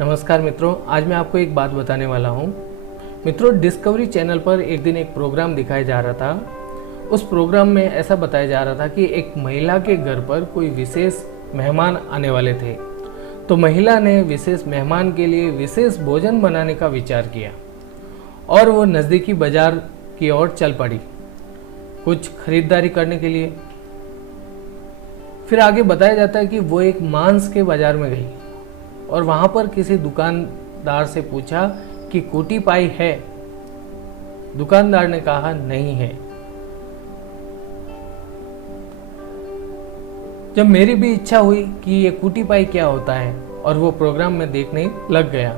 नमस्कार मित्रों, आज मैं आपको एक बात बताने वाला हूँ। मित्रों, डिस्कवरी चैनल पर एक दिन एक प्रोग्राम दिखाया जा रहा था। उस प्रोग्राम में ऐसा बताया जा रहा था कि एक महिला के घर पर कोई विशेष मेहमान आने वाले थे। तो महिला ने विशेष मेहमान के लिए विशेष भोजन बनाने का विचार किया और वो नज़दीकी बाजार की ओर चल पड़ी कुछ खरीदारी करने के लिए। फिर आगे बताया जाता है कि वो एक मांस के बाजार में गई और वहां पर किसी दुकानदार से पूछा कि कूटी पाई है। दुकानदार ने कहा नहीं है। जब मेरी भी इच्छा हुई कि ये कूटी पाई क्या होता है और वो प्रोग्राम में देखने लग गया,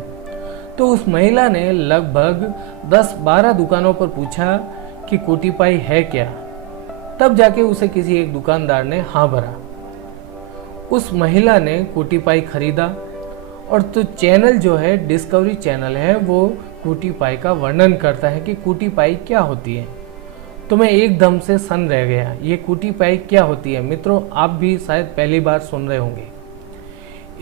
तो उस महिला ने लगभग 10-12 दुकानों पर पूछा कि कूटी पाई है क्या। तब जाके उसे किसी एक दुकानदार ने हाँ भरा। उस महिला ने कूटी पाई खरीदा और तो चैनल जो है, डिस्कवरी चैनल है, वो कूटी पाई का वर्णन करता है कि कूटी पाई क्या होती है। तो मैं एकदम से सन्न रह गया, ये कूटी पाई क्या होती है। मित्रों, आप भी शायद पहली बार सुन रहे होंगे।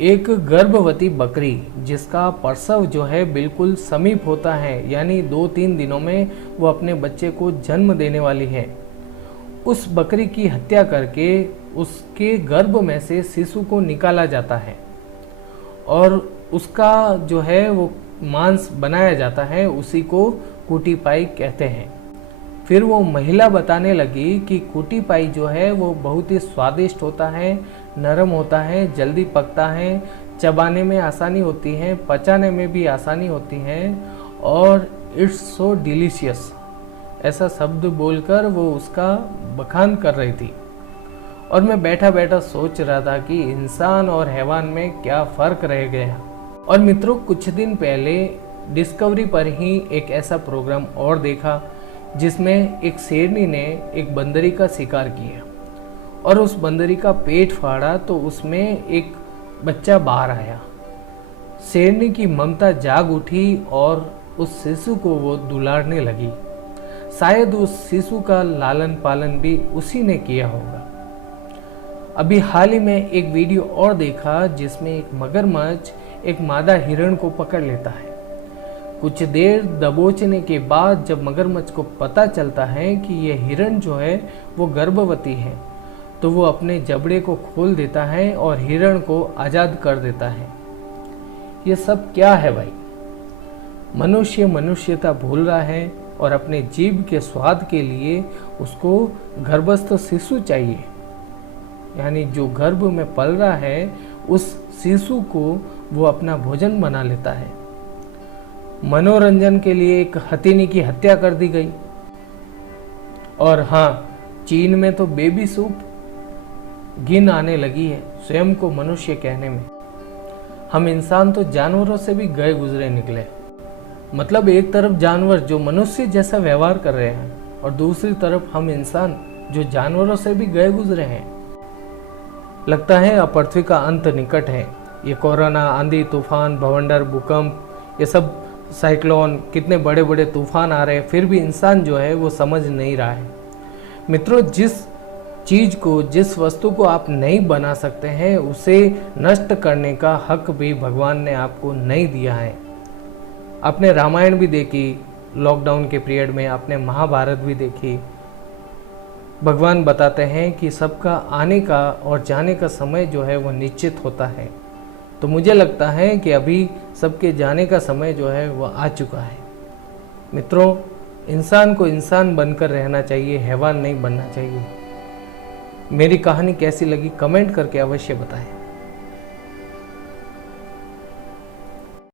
एक गर्भवती बकरी जिसका प्रसव जो है बिल्कुल समीप होता है, यानी 2-3 दिनों में वो अपने बच्चे को जन्म देने वाली है, उस बकरी की हत्या करके उसके गर्भ में से शिशु को निकाला जाता है और उसका जो है वो मांस बनाया जाता है। उसी को कूटी पाई कहते हैं। फिर वो महिला बताने लगी कि कूटी पाई जो है वो बहुत ही स्वादिष्ट होता है, नरम होता है, जल्दी पकता है, चबाने में आसानी होती है, पचाने में भी आसानी होती है और इट्स सो डिलीशियस, ऐसा शब्द बोलकर वो उसका बखान कर रही थी। और मैं बैठा बैठा सोच रहा था कि इंसान और हैवान में क्या फ़र्क रह गया। और मित्रों, कुछ दिन पहले डिस्कवरी पर ही एक ऐसा प्रोग्राम और देखा जिसमें एक शेरनी ने एक बंदरी का शिकार किया और उस बंदरी का पेट फाड़ा तो उसमें एक बच्चा बाहर आया। शेरनी की ममता जाग उठी और उस शिशु को वो दुलारने लगी। शायद उस शिशु का लालन पालन भी उसी ने किया होगा। अभी हाल ही में एक वीडियो और देखा जिसमें एक मगरमच्छ एक मादा हिरण को पकड़ लेता है। कुछ देर दबोचने के बाद जब मगरमच्छ को पता चलता है कि यह हिरण जो है वो गर्भवती है, तो वो अपने जबड़े को खोल देता है और हिरण को आज़ाद कर देता है। ये सब क्या है भाई? मनुष्य मनुष्यता भूल रहा है और अपने जीभ के स्वाद के लिए उसको गर्भस्थ शिशु चाहिए, यानी जो गर्भ में पल रहा है उस शिशु को वो अपना भोजन बना लेता है। मनोरंजन के लिए एक हथिनी की हत्या कर दी गई। और हाँ, चीन में तो बेबी सूप घिन आने लगी है स्वयं को मनुष्य कहने में। हम इंसान तो जानवरों से भी गए गुजरे निकले। मतलब एक तरफ जानवर जो मनुष्य जैसा व्यवहार कर रहे हैं और दूसरी तरफ हम इंसान जो जानवरों से भी गए गुजरे हैं। लगता है अब पृथ्वी का अंत निकट है। ये कोरोना, आंधी, तूफान, भवंडर, भूकंप, ये सब साइक्लोन, कितने बड़े बड़े तूफान आ रहे हैं, फिर भी इंसान जो है वो समझ नहीं रहा है। मित्रों, जिस चीज़ को, जिस वस्तु को आप नहीं बना सकते हैं, उसे नष्ट करने का हक भी भगवान ने आपको नहीं दिया है। आपने रामायण भी देखी लॉकडाउन के पीरियड में, आपने महाभारत भी देखी। भगवान बताते हैं कि सबका आने का और जाने का समय जो है वो निश्चित होता है। तो मुझे लगता है कि अभी सबके जाने का समय जो है वो आ चुका है। मित्रों, इंसान को इंसान बनकर रहना चाहिए, हैवान नहीं बनना चाहिए। मेरी कहानी कैसी लगी कमेंट करके अवश्य बताएं।